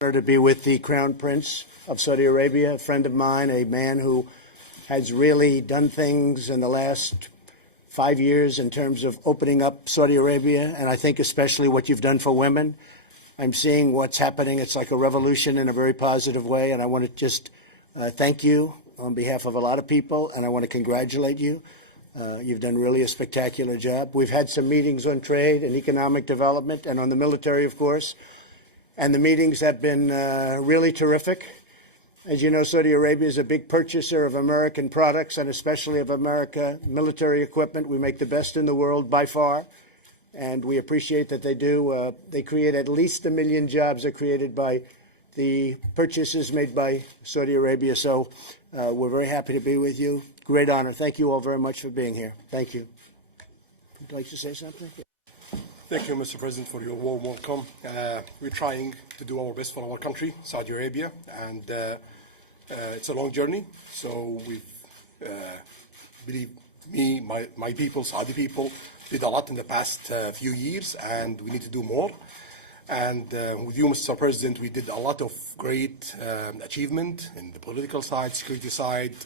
To be with the Crown Prince of Saudi Arabia, a friend of mine, a man who has really done things in the last 5 years in terms of opening up Saudi Arabia, and I think especially what you've done for women. I'm seeing what's happening. It's like a revolution in a very positive way, and I want to just thank you on behalf of a lot of people, and I want to congratulate you. You've done really a spectacular job. We've had some meetings on trade and economic development and on the military, of course. And the meetings have been really terrific. As you know, Saudi Arabia is a big purchaser of American products and especially of American military equipment. We make the best in the world by far, and we appreciate that they do. They create at least 1 million jobs are created by the purchases made by Saudi Arabia. So we're very happy to be with you. Great honor. Thank you all very much for being here. Thank you. Would you like to say something? Thank you, Mr. President, for your warm welcome. We're trying to do our best for our country, Saudi Arabia, and it's a long journey. So we believe me, my people, Saudi people, did a lot in the past few years, and we need to do more. And with you, Mr. President, we did a lot of great achievement in the political side, security side,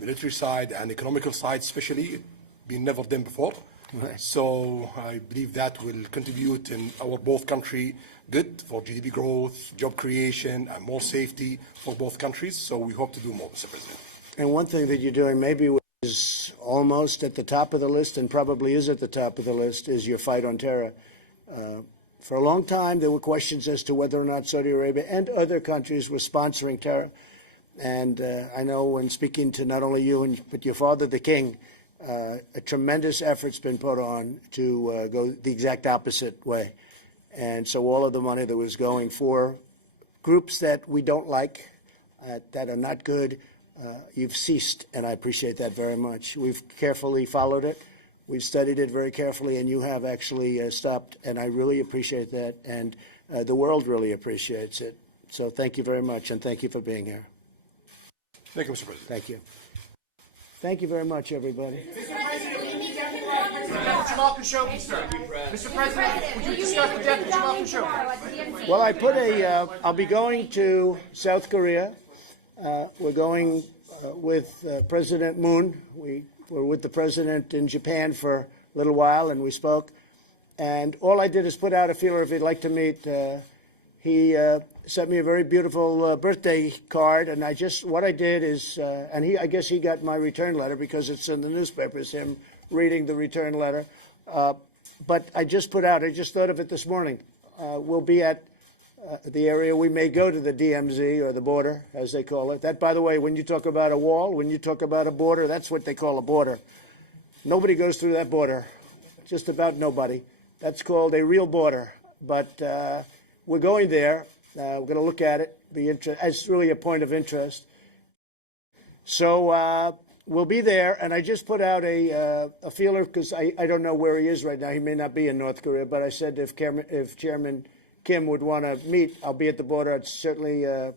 military side, and economical side, especially, been never done before. Right. So I believe that will contribute in our both country good for GDP growth, job creation, and more safety for both countries. So we hope to do more, Mr. President. And one thing that you're doing maybe is almost at the top of the list and probably is at the top of the list is your fight on terror. For a long time, there were questions as to whether or not Saudi Arabia and other countries were sponsoring terror. And I know when speaking to not only you, but your father, the king, a tremendous effort's been put on to go the exact opposite way. And so all of the money that was going for groups that we don't like, that are not good, you've ceased, and I appreciate that very much. We've carefully followed it. We've studied it very carefully, and you have actually stopped, and I really appreciate that, and the world really appreciates it. So thank you very much, and thank you for being here. Thank you, Mr. President. Thank you. Thank you very much, everybody. Mr. President, we need Jamal Khashoggi, sir. Mr. President, would you discuss the death of Jamal Khashoggi? Well, I put I'll be going to South Korea. We're going with President Moon. We were with the president in Japan for a little while, and we spoke. And all I did is put out a feeler if he'd like to meet. He sent me a very beautiful birthday card, and what I did is, and I guess he got my return letter because it's in the newspapers, him reading the return letter. But I just thought of it this morning. We'll be at the area. We may go to the DMZ, or the border, as they call it. That, by the way, when you talk about a wall, when you talk about a border, that's what they call a border. Nobody goes through that border, just about nobody. That's called a real border. But we're going there. We're going to look at it. It's really a point of interest. So we'll be there. And I just put out a feeler because I don't know where he is right now. He may not be in North Korea. But I said if Chairman Kim would want to meet, I'll be at the border. It's certainly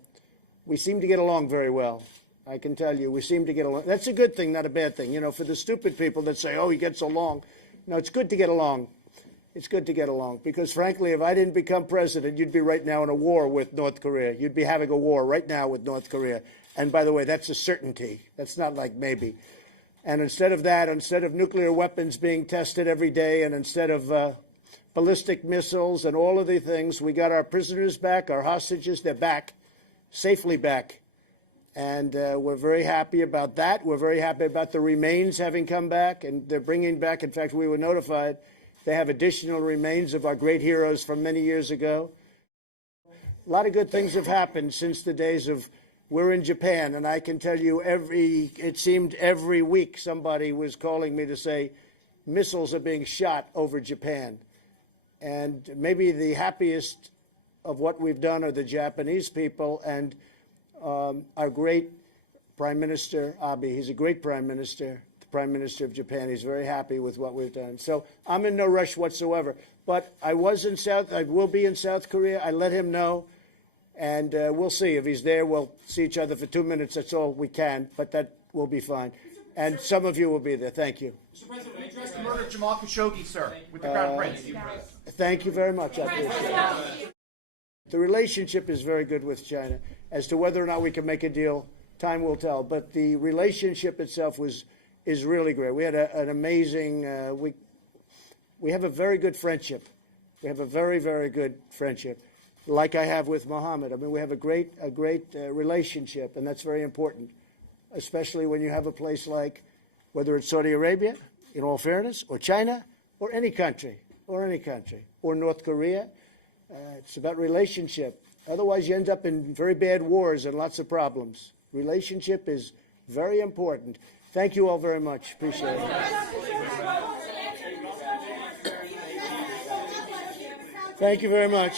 we seem to get along very well. I can tell you, we seem to get along. That's a good thing, not a bad thing. You know, for the stupid people that say, oh, he gets along. No, it's good to get along. It's good to get along because, frankly, if I didn't become president, you'd be right now in a war with North Korea. You'd be having a war right now with North Korea. And by the way, that's a certainty. That's not like maybe. And instead of that, instead of nuclear weapons being tested every day, and instead of ballistic missiles and all of the things, we got our prisoners back, our hostages, they're back, safely back. And we're very happy about that. We're very happy about the remains having come back, and they're bringing back, in fact, we were notified, they have additional remains of our great heroes from many years ago. A lot of good things have happened since the days of we're in Japan, and I can tell you it seemed every week somebody was calling me to say missiles are being shot over Japan. And maybe the happiest of what we've done are the Japanese people and our great Prime Minister Abe. He's a great Prime Minister. Prime Minister of Japan. He's very happy with what we've done. So I'm in no rush whatsoever. But I will be in South Korea. I let him know. And we'll see. If he's there, we'll see each other for 2 minutes. That's all we can. But that will be fine. And some of you will be there. Thank you. Mr. President, will you address the murder of Jamal Khashoggi, sir, with the Crown Prince? Thank you very much. I appreciate it. The relationship is very good with China. As to whether or not we can make a deal, time will tell. But the relationship itself is really great. We had an amazing. We have a very good friendship. We have a very, very good friendship, like I have with Mohammed. I mean, we have a great relationship, and that's very important, especially when you have a place like, whether it's Saudi Arabia, in all fairness, or China, or any country, or North Korea. It's about relationship. Otherwise, you end up in very bad wars and lots of problems. Relationship is very important. Thank you all very much. Appreciate it. Thank you very much.